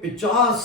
50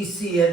ECL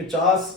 50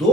2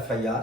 FIR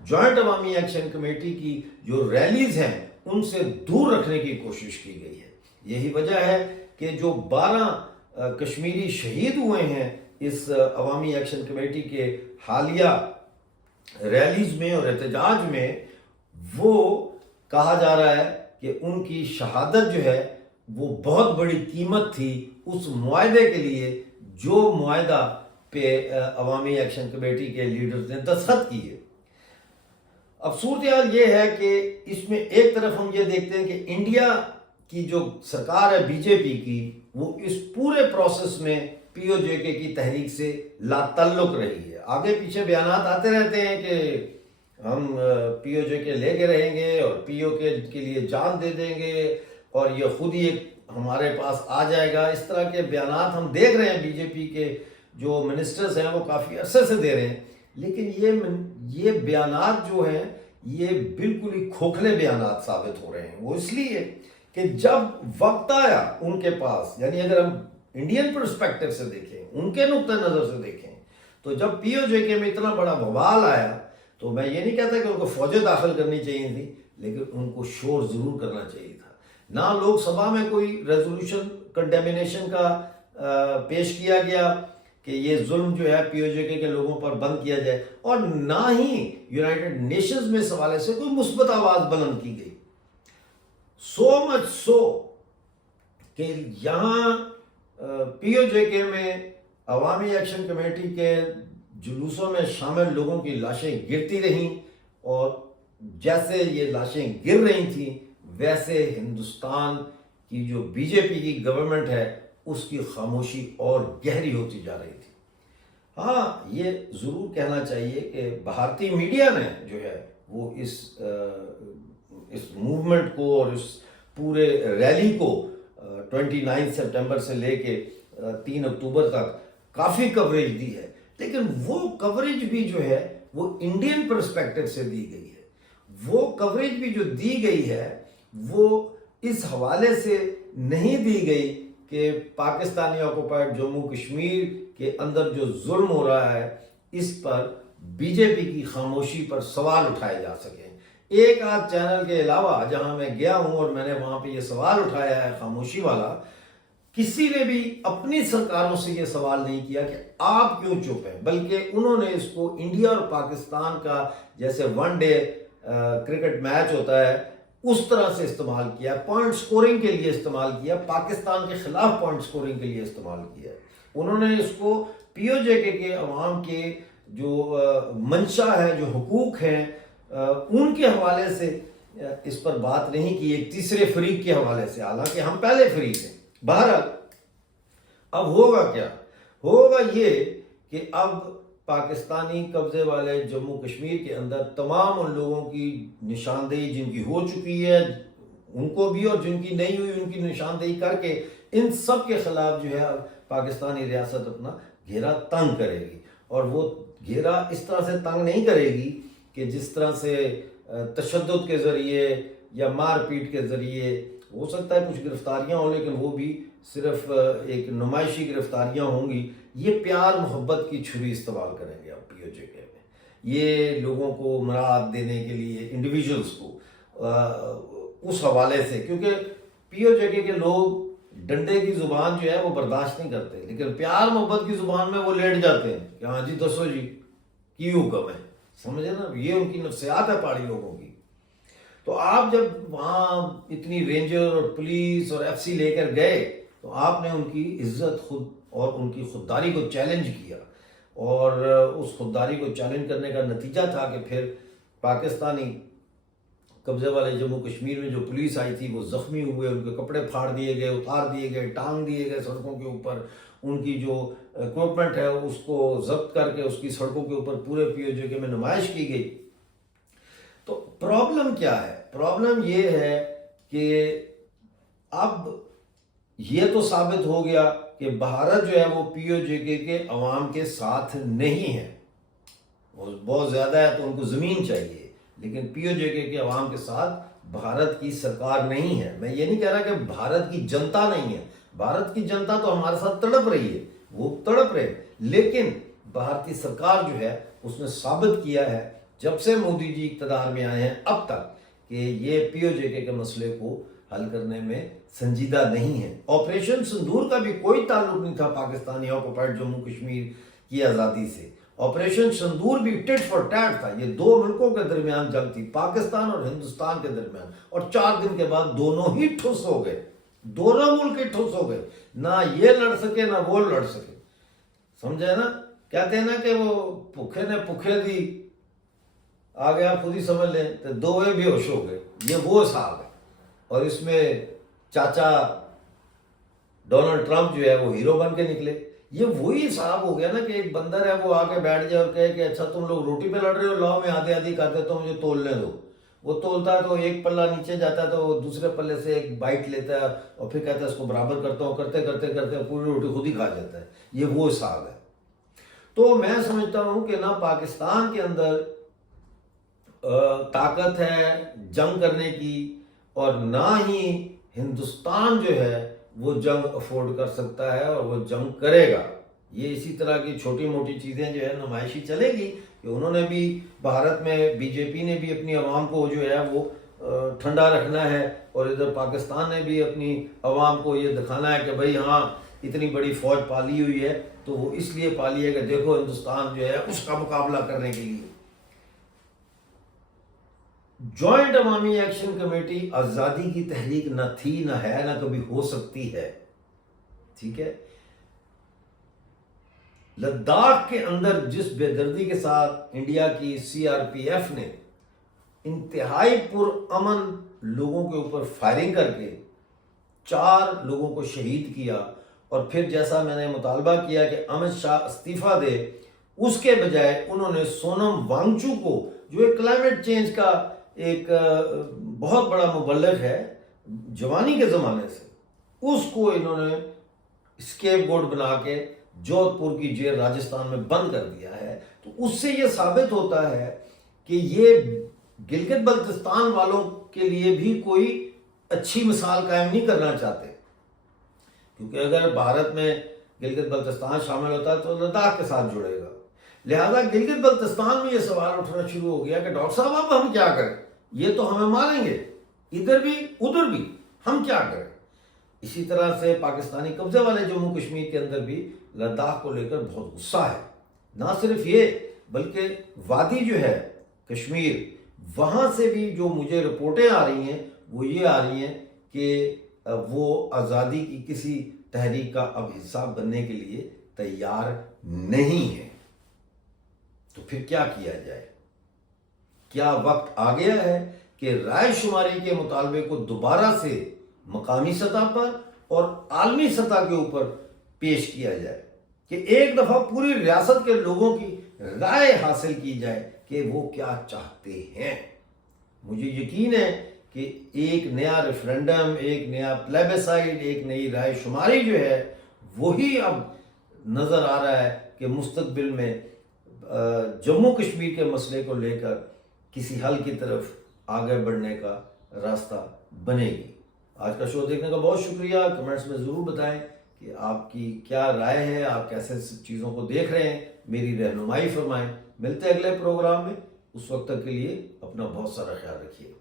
joint عوامی action committee کی جو ریلیز ہیں ان سے دور رکھنے کی کوشش کی گئی ہے. یہی وجہ ہے کہ جو 12 کشمیری شہید ہوئے ہیں اس عوامی ایکشن کمیٹی کے حالیہ ریلیز میں اور احتجاج میں، وہ کہا جا رہا ہے کہ ان کی شہادت جو ہے وہ بہت بڑی قیمت تھی اس معاہدے کے لیے جو معاہدہ پہ عوامی ایکشن کمیٹی کے لیڈرز نے دستخط کیے. اب صورتحال یہ ہے کہ اس میں ایک طرف ہم یہ دیکھتے ہیں کہ انڈیا کی جو سرکار ہے بی جے پی کی، وہ اس پورے پروسیس میں پی او جے کے کی تحریک سے لا تعلق رہی ہے. آگے پیچھے بیانات آتے رہتے ہیں کہ ہم پی او جے کے لے کے رہیں گے اور پی او کے لیے جان دے دیں گے اور یہ خود ہی ہمارے پاس آ جائے گا. اس طرح کے بیانات ہم دیکھ رہے ہیں بی جے پی کے جو منسٹرز ہیں وہ کافی عرصے سے دے رہے ہیں، لیکن یہ بیانات جو ہیں یہ بالکل ہی کھوکھلے بیانات ثابت ہو رہے ہیں. وہ اس لیے کہ جب وقت آیا ان کے پاس، یعنی اگر ہم انڈین پرسپیکٹو سے دیکھیں، ان کے نقطہ نظر سے دیکھیں، تو جب پی او جے کے میں اتنا بڑا بوال آیا تو میں یہ نہیں کہتا کہ ان کو فوجیں داخل کرنی چاہیے تھی، لیکن ان کو شور ضرور کرنا چاہیے تھا. نہ لوک سبھا میں کوئی ریزولوشن کنڈیمنیشن کا پیش کیا گیا کہ یہ ظلم جو ہے پی او جے کے لوگوں پر بند کیا جائے، اور نہ ہی یونائٹڈ نیشنز میں اس حوالے سے کوئی مثبت آواز بلند کی گئی. سو مچ سو کہ یہاں پی او جے کے میں عوامی ایکشن کمیٹی کے جلوسوں میں شامل لوگوں کی لاشیں گرتی رہیں، اور جیسے یہ لاشیں گر رہی تھیں ویسے ہندوستان کی جو بی جے پی کی گورنمنٹ ہے اس کی خاموشی اور گہری ہوتی جا رہی تھی. ہاں یہ ضرور کہنا چاہیے کہ بھارتی میڈیا نے جو ہے وہ اس موومنٹ کو اور اس پورے ریلی کو 29 سپٹمبر سے لے کے 3 اکتوبر تک کافی کوریج دی ہے، لیکن وہ کوریج بھی جو ہے وہ انڈین پرسپیکٹو سے دی گئی ہے. وہ کوریج بھی جو دی گئی ہے وہ اس حوالے سے نہیں دی گئی کہ پاکستانی آکوپائڈ جموں کشمیر کے اندر جو ظلم ہو رہا ہے اس پر بی جے پی کی خاموشی پر سوال اٹھائے جا سکیں. ایک آدھ چینل کے علاوہ جہاں میں گیا ہوں اور میں نے وہاں پہ یہ سوال اٹھایا ہے خاموشی والا، کسی نے بھی اپنی سرکاروں سے یہ سوال نہیں کیا کہ آپ کیوں چپ ہیں، بلکہ انہوں نے اس کو انڈیا اور پاکستان کا جیسے ون ڈے کرکٹ میچ ہوتا ہے اس طرح سے استعمال کیا، پوائنٹ سکورنگ کے لیے استعمال کیا، پاکستان کے خلاف پوائنٹ سکورنگ کے لیے استعمال کیا. انہوں نے اس کو پی او جے کے عوام کے جو منشا ہے، جو حقوق ہیں، ان کے حوالے سے اس پر بات نہیں کی، ایک تیسرے فریق کے حوالے سے، حالانکہ ہم پہلے فریق ہیں. بہرحال اب ہوگا کیا؟ ہوگا یہ کہ اب پاکستانی قبضے والے جموں کشمیر کے اندر تمام ان لوگوں کی نشاندہی جن کی ہو چکی ہے ان کو بھی، اور جن کی نہیں ہوئی ان کی نشاندہی کر کے ان سب کے خلاف جو ہے پاکستانی ریاست اپنا گھیرا تنگ کرے گی. اور وہ گھیرا اس طرح سے تنگ نہیں کرے گی کہ جس طرح سے تشدد کے ذریعے یا مار پیٹ کے ذریعے، ہو سکتا ہے کچھ گرفتاریاں ہوں لیکن وہ بھی صرف ایک نمائشی گرفتاریاں ہوں گی. یہ پیار محبت کی چھری استعمال کریں گے اب پی او جے کے میں، یہ لوگوں کو مراد دینے کے لیے انڈیویجولز کو اس حوالے سے، کیونکہ پی او جے کے لوگ ڈنڈے کی زبان جو ہے وہ برداشت نہیں کرتے، لیکن پیار محبت کی زبان میں وہ لیٹ جاتے ہیں کہ ہاں جی دسو جی کی حکم ہے. سمجھے نا، یہ ان کی نفسیات ہے پہاڑی لوگوں کی. تو آپ جب وہاں اتنی رینجر اور پولیس اور ایف سی لے کر گئے تو آپ نے ان کی عزت خود اور ان کی خودداری کو چیلنج کیا، اور اس خودداری کو چیلنج کرنے کا نتیجہ تھا کہ پھر پاکستانی قبضے والے جموں کشمیر میں جو پولیس آئی تھی وہ زخمی ہوئے، ان کے کپڑے پھاڑ دیے گئے، اتار دیے گئے، ٹانگ دیے گئے سڑکوں کے اوپر، ان کی جو اکوپمنٹ ہے اس کو ضبط کر کے اس کی سڑکوں کے اوپر پورے پی او جے کے میں نمائش کی گئی. تو پرابلم کیا ہے؟ پرابلم یہ ہے کہ اب یہ تو ثابت ہو گیا کہ بھارت جو ہے وہ پی او جے کے عوام کے ساتھ نہیں ہے، بہت زیادہ ہے تو ان کو زمین چاہیے، لیکن پی او جے کے عوام کے ساتھ بھارت کی سرکار نہیں ہے. میں یہ نہیں کہہ رہا کہ بھارت کی جنتا نہیں ہے، بھارت کی جنتا تو ہمارے ساتھ تڑپ رہی ہے، وہ تڑپ رہے، لیکن بھارتی سرکار جو ہے اس نے ثابت کیا ہے جب سے مودی جی اقتدار میں آئے ہیں اب تک کہ یہ پی او جے کے مسئلے کو حل کرنے میں سنجیدہ نہیں ہے۔ آپریشن سندور کا بھی کوئی تعلق نہیں تھا پاکستانی آکوپائڈ جموں کشمیر کی آزادی سے۔ آپریشن سندور بھی ٹٹ فار ٹیٹ تھا، یہ دو ملکوں کے درمیان جنگ تھی، پاکستان اور ہندوستان کے درمیان، اور 4 دن کے بعد دونوں ہی ٹھس ہو گئے، دونوں ملک ہی ٹھس ہو گئے، نہ یہ لڑ سکے نہ وہ لڑ سکے۔ سمجھے نا، کہتے ہیں نا کہ وہ بھوکے نے بھوکے دی، آگے آپ خود ہی سمجھ لیں، تو دوئے بھی ہوش ہو گئے، یہ وہ حساب ہے۔ اور اس میں چاچا ڈونلڈ ٹرمپ جو ہے وہ ہیرو بن کے نکلے۔ یہ وہی حساب ہو گیا نا کہ ایک بندر ہے وہ آ کے بیٹھ جائے اور کہے کہ اچھا تم لوگ روٹی پہ لڑ رہے ہو، لاؤ میں آدھی آدھی کھاتے تو مجھے تولنے دو۔ وہ تولتا ہے تو ایک پلہ نیچے جاتا ہے تو وہ دوسرے پلے سے ایک بائٹ لیتا ہے اور پھر کہتا ہے اس کو برابر کرتا ہوں، کرتے کرتے کرتے پوری روٹی خود ہی کھا جاتا ہے۔ یہ وہ حساب ہے۔ تو میں سمجھتا ہوں کہ نہ پاکستان کے اندر طاقت ہے جنگ کرنے کی، اور نہ ہی ہندوستان جو ہے وہ جنگ افورڈ کر سکتا ہے اور وہ جنگ کرے گا۔ یہ اسی طرح کی چھوٹی موٹی چیزیں جو ہے نمائشی چلے گی کہ انہوں نے بھی بھارت میں بی جے پی نے بھی اپنی عوام کو جو ہے وہ ٹھنڈا رکھنا ہے، اور ادھر پاکستان نے بھی اپنی عوام کو یہ دکھانا ہے کہ بھئی ہاں اتنی بڑی فوج پالی ہوئی ہے، تو وہ اس لیے پالی ہے کہ دیکھو ہندوستان جو ہے اس کا مقابلہ کرنے کے لیے۔ جوائنٹ عوامی ایکشن کمیٹی آزادی کی تحریک نہ تھی، نہ ہے، نہ کبھی ہو سکتی ہے، ٹھیک ہے۔ لداخ کے اندر جس بے دردی کے ساتھ انڈیا کی سی آر پی ایف نے انتہائی پرامن لوگوں کے اوپر فائرنگ کر کے 4 لوگوں کو شہید کیا، اور پھر جیسا میں نے مطالبہ کیا کہ امت شاہ استعفیٰ دے، اس کے بجائے انہوں نے سونم وانگچو کو، جو ایک کلائمیٹ چینج کا ایک بہت بڑا مبلغ ہے جوانی کے زمانے سے، اس کو انہوں نے اسکیپ گوٹ بنا کے جودھ پور کی جیل راجستھان میں بند کر دیا ہے۔ تو اس سے یہ ثابت ہوتا ہے کہ یہ گلگت بلتستان والوں کے لیے بھی کوئی اچھی مثال قائم نہیں کرنا چاہتے، کیونکہ اگر بھارت میں گلگت بلتستان شامل ہوتا ہے تو لداخ کے ساتھ جڑے گا۔ لہذا گلگت بلتستان میں یہ سوال اٹھنا شروع ہو گیا کہ ڈاکٹر صاحب اب ہم کیا کریں، یہ تو ہمیں ماریں گے، ادھر بھی ادھر بھی، ہم کیا کریں۔ اسی طرح سے پاکستانی قبضے والے جموں کشمیر کے اندر بھی لداخ کو لے کر بہت غصہ ہے۔ نہ صرف یہ بلکہ وادی جو ہے کشمیر، وہاں سے بھی جو مجھے رپورٹیں آ رہی ہیں وہ یہ آ رہی ہیں کہ وہ آزادی کی کسی تحریک کا اب حصہ بننے کے لیے تیار نہیں ہے۔ تو پھر کیا کیا جائے؟ کیا وقت آ گیا ہے کہ رائے شماری کے مطالبے کو دوبارہ سے مقامی سطح پر اور عالمی سطح کے اوپر پیش کیا جائے، کہ ایک دفعہ پوری ریاست کے لوگوں کی رائے حاصل کی جائے کہ وہ کیا چاہتے ہیں؟ مجھے یقین ہے کہ ایک نیا ریفرنڈم، ایک نیا پلیبیسائڈ، ایک نئی رائے شماری جو ہے وہی اب نظر آ رہا ہے کہ مستقبل میں جموں کشمیر کے مسئلے کو لے کر کسی حل کی طرف آگے بڑھنے کا راستہ بنے گی۔ آج کا شو دیکھنے کا بہت شکریہ۔ کمنٹس میں ضرور بتائیں کہ آپ کی کیا رائے ہے، آپ کیسے چیزوں کو دیکھ رہے ہیں، میری رہنمائی فرمائیں۔ ملتے ہیں اگلے پروگرام میں، اس وقت تک کے لیے اپنا بہت سارا خیال رکھیے۔